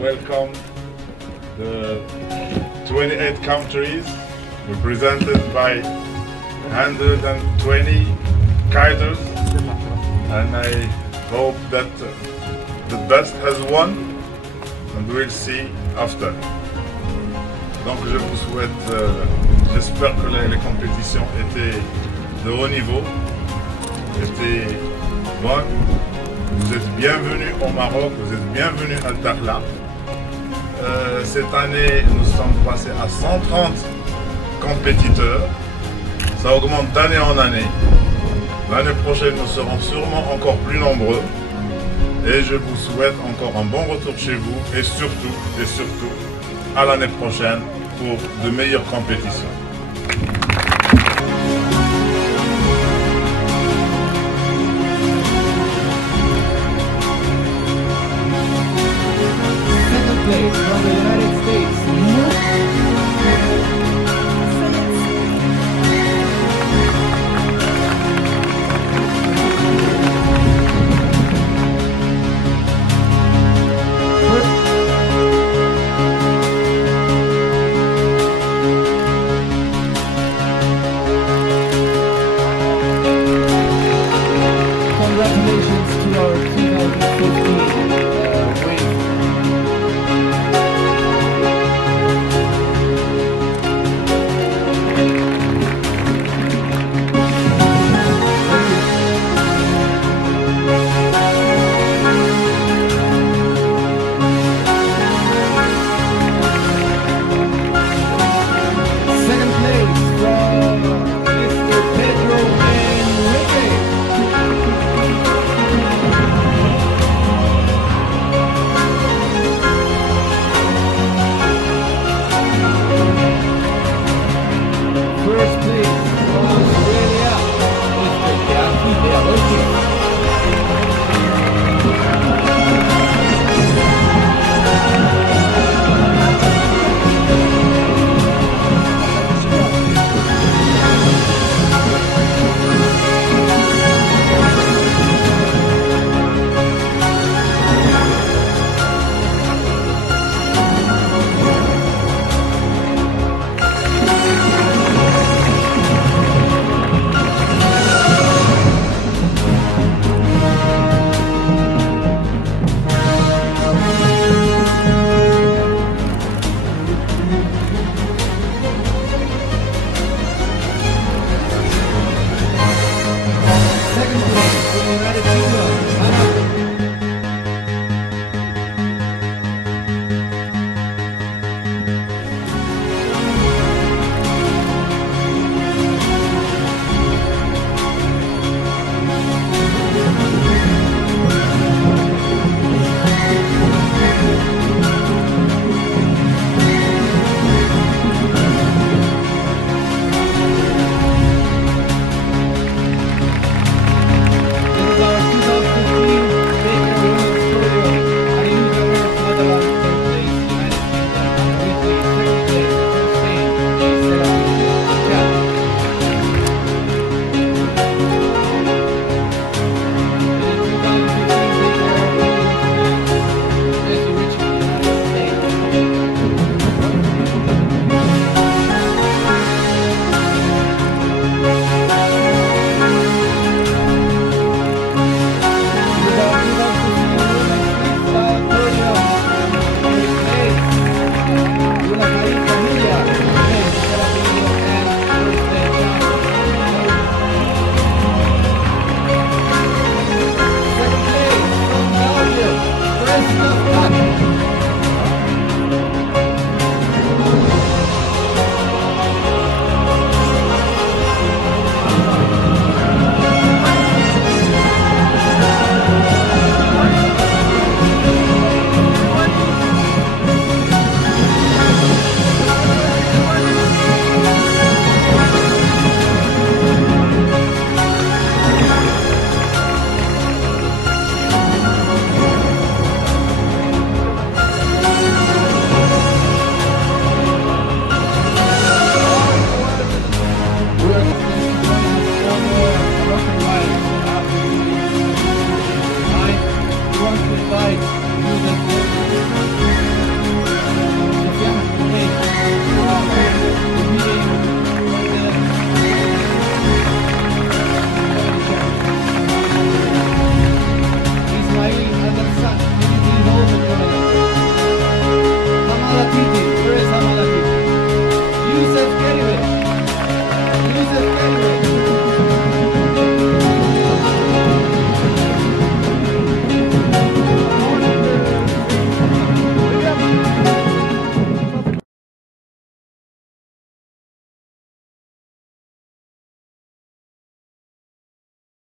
welcome the 28 countries represented by 120 kiters, and I hope that the best has won, and we'll see after. Donc je vous souhaite, j'espère que les compétitions étaient de haut niveau, étaient bonnes. Vous êtes bienvenus au Maroc, vous êtes bienvenus à Dakhla. Cette année, nous sommes passés à 130 compétiteurs. Ça augmente d'année en année. L'année prochaine, nous serons sûrement encore plus nombreux. Et je vous souhaite encore un bon retour chez vous et surtout, à l'année prochaine pour de meilleures compétitions. From the United States. Congratulations to our 2015 win. fight through the